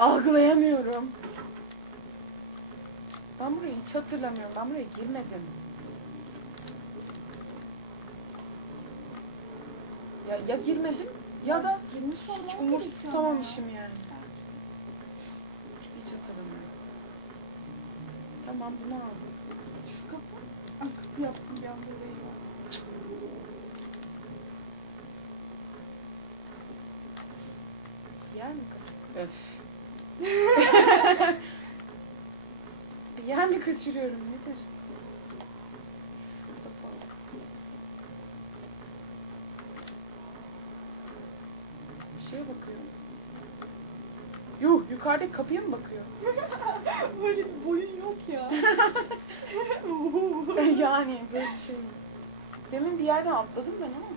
Algılayamıyorum. Ben burayı hiç hatırlamıyorum. Ben buraya girmedim. Ya, ya girmedim ya da Girmiş hiç ama. umursamamışım yani. Hiç hatırlamıyorum. Tamam bunu aldım. Şu kapı. Ay kapı yaptım bir anda eyvah. Yer mi kaçırıyorum? Öf. Bir yer mi kaçırıyorum nedir? Şurada falan. Bir şeye bakıyorum. Yuh yukarıdaki kapıya mı bakıyor? Böyle bir boyun yok ya. yani böyle bir şey. Demin bir yerden atladım ben ama.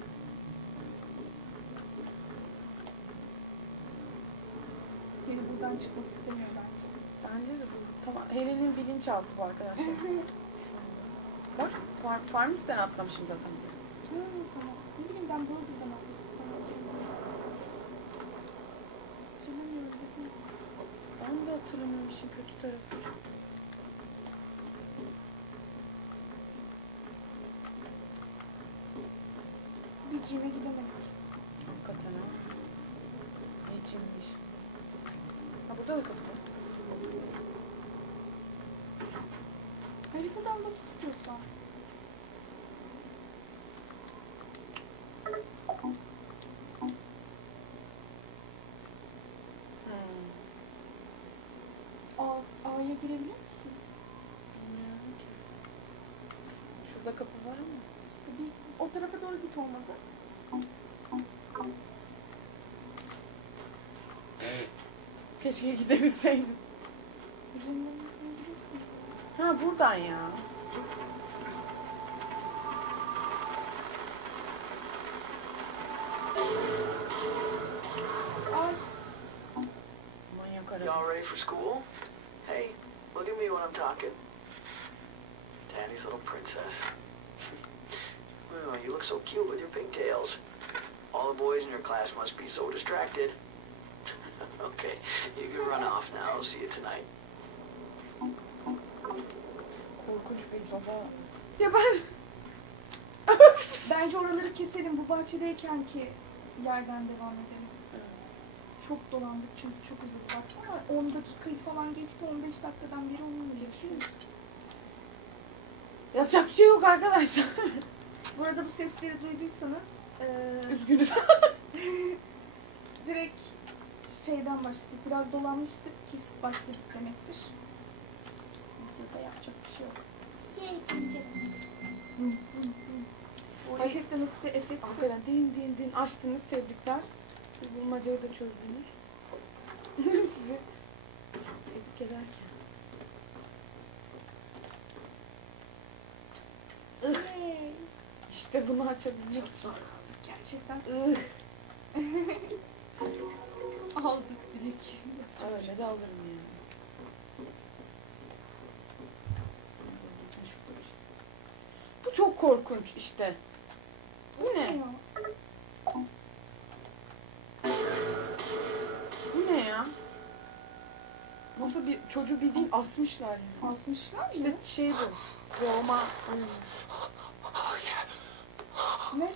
Biri buradan çıkmak istemiyor bence. Bence de bu. Tamam. Helen'in bilinçaltı bu arkadaşlar. Bak far, Farmis'ten atlamışım zaten. Hı, tamam. Ne bileyim ben böyle aldım. Tamam. Hatırlamıyorum. Ben de hatırlamıyorum işin kötü tarafı. Bir cime gidemedik. Hakikaten ha. Ne cimmiş. Ha burada da kapı var. Haritadan bak istiyorsan. Hmm. A, A'ya girebiliyor musun? Bilmiyorum ki. Şurada kapı var ama. İşte bir o tarafa doğru git olmadı. Keşke gidebilseydim. Ha buradan ya. Ay. Manyak araba. Y'all ready for school? Hey, look at me when I'm talking. Danny's little princess. oh, you look so cute with your pigtails. All the boys in your class must be so distracted. okay, you can run off now. I'll see you tonight. Korkunç bir baba. Ya ben... Bence oraları keselim. Bu bahçedeyken ki yerden devam edelim. Çok dolandık çünkü çok uzadı. Baksana 10 dakikayı falan geçti. 15 dakikadan beri onunla yaşıyoruz. Yapacak bir şey yok arkadaşlar. Bu arada bu sesleri duyduysanız eee, Üzgünüz. direkt şeyden başladık. Biraz dolanmıştık. Kesip başladık demektir. Videoda yapacak bir şey yok. O Ay. efekt de nasıl bir efekt? Hakikaten din din din açtınız tebrikler. Bu bulmacayı da çözdünüz. Sizi tebrik ederken. İşte bunu için. zor kaldık gerçekten. Aldık direkt. Öyle de alırım yani. Bu çok korkunç işte. Bu ne? Nasıl bir çocuğu bildiğin asmışlar yani. Asmışlar mı? İşte şey bu. Roma. Hmm. Ne?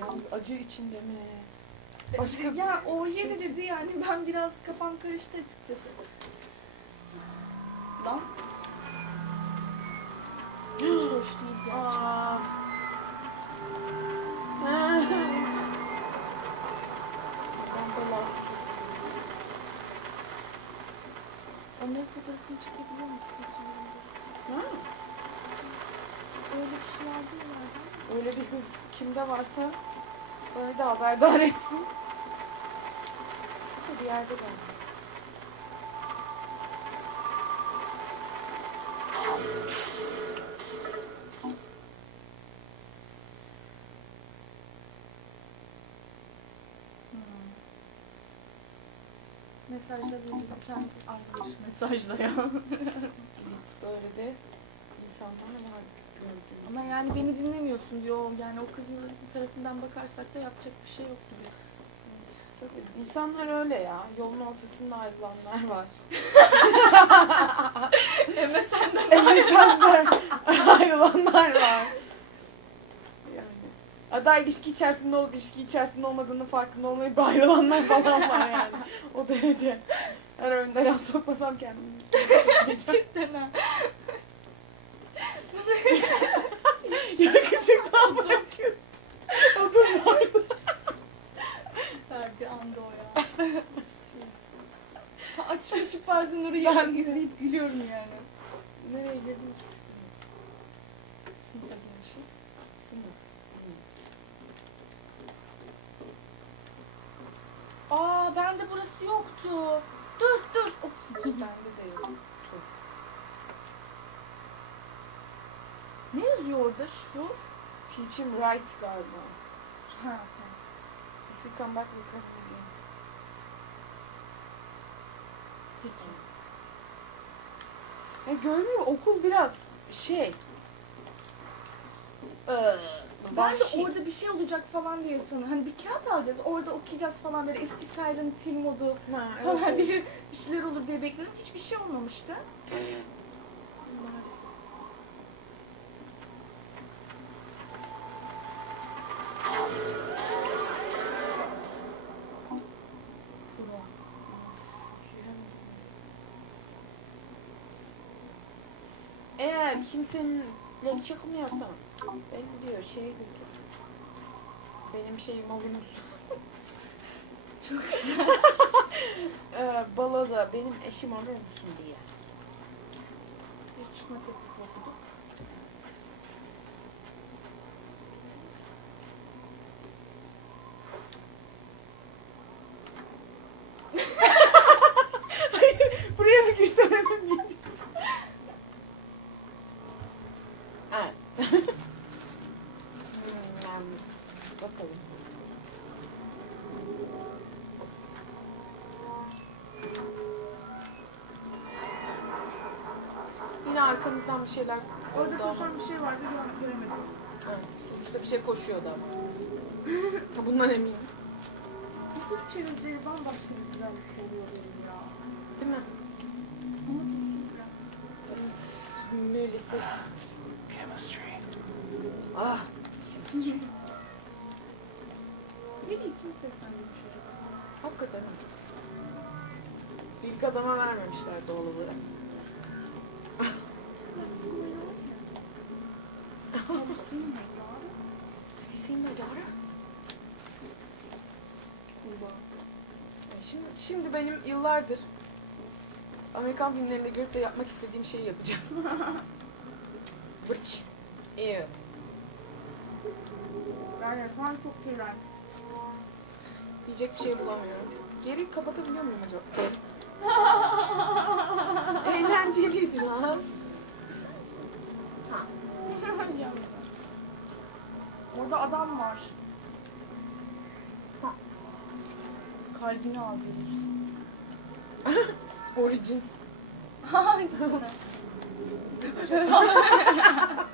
Ya acı içinde mi? Başka Ya o şey yeni için- dedi yani ben biraz kafam karıştı açıkçası. Lan. Hiç hoş değil gerçekten. Aa. Onların fotoğrafını çekebiliyor musun? Ha? Öyle şey vardı ya nerede? Öyle bir hız kimde varsa bana da haberdar etsin. Şurada bir yerde ben. Mesajda verirken arkadaş mesajla ya. Böyle de insanlar var. gördüğüm. Ama yani beni dinlemiyorsun diyor. Yani o kızın tarafından bakarsak da yapacak bir şey yok gibi. Tabii. İnsanlar öyle ya. Yolun ortasında ayrılanlar var. Eme senden Elimizden ayrılanlar var. Hatta ilişki içerisinde olup ilişki içerisinde olmadığını farkında olmayıp ayrılanlar falan var yani. O derece. Her önde laf sokmasam kendimi. Cidden ha. Yakışıklı adam kız. O da vardı. Her bir anda o ya. Açıp açıp bazen orayı ben izleyip gülüyorum yani. Nereye girdin? Sınıfa girmişiz. Aa bende burası yoktu. Dur dur. Okuyayım. Bende de yok. Çok. Ne yazıyor orada şu? Teach him right galiba. Ha tamam. If we come back we come again. Peki. Ya görmüyor? Okul biraz şey. Eee, Ben de vahşi. orada bir şey olacak falan diye sana. Hani bir kağıt alacağız. Orada okuyacağız falan böyle eski Silent Hill modu Ha, evet, falan evet. diye bir şeyler olur diye bekledim. Hiçbir şey olmamıştı. Maalesef. Eğer kimseninle çıkmıyorsan ben diyor şey götür. Benim şeyim musun? Çok güzel. Ee, baloda benim eşim olur musun diye. Bir çıkma teklifi Arkamızdan bir şeyler Orada oldu ama. koşan bir şey vardı gö- göremedim. Evet, sonuçta bir şey koşuyordu ama. Bundan eminim. Yusuf çerezleri bambaşka bir güzellik oluyor benim ya. Değil mi? Ama biraz. Evet. Chemistry. Ah, Beni kim seslendirmiş acaba? hakikaten. ha. İlk adama vermemişler doğal olarak. Seen my daughter? Şimdi, şimdi benim yıllardır Amerikan filmlerinde görüp de yapmak istediğim şeyi yapacağım. Vırç. Ew. Yani falan çok iğrenç. Diyecek bir şey bulamıyorum. Geri kapatabiliyor muyum acaba? Eğlenceliydi lan. Ha. Orada adam var. Ha. Kalbini al. Origins. Cidden.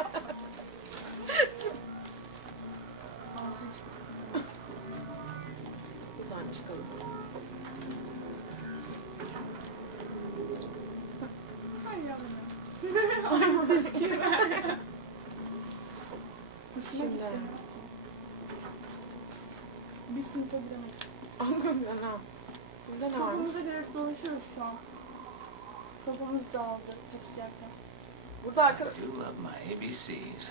Bir sınıfa giremedik. Anlıyorum ya ne? Bunda ne varmış? Kafamıza göre dolaşıyoruz şu an. Kafamız dağıldı cips yerken. Burada arkada... You love my ABCs.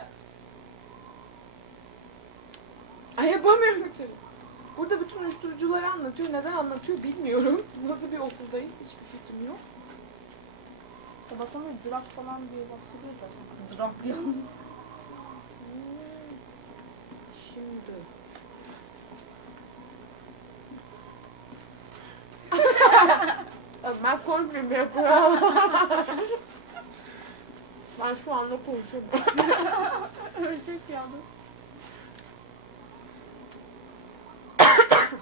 Ay yapamıyorum bir türlü. Burada bütün uyuşturucuları anlatıyor. Neden anlatıyor bilmiyorum. Nasıl bir okuldayız hiçbir fikrim yok. Sabahtan beri drak falan diye bahsediyor zaten. Drak yalnız. Hmm. Şimdi. Ben korkmuyorum yapıyor. ben şu anda konuşuyorum. Ölecek yalnız.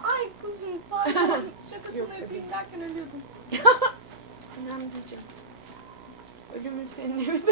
Ay kuzum pardon. Yok, Şakasını yok. yapayım derken ölüyordum. Diyeceğim. Ölümüm senin evinde.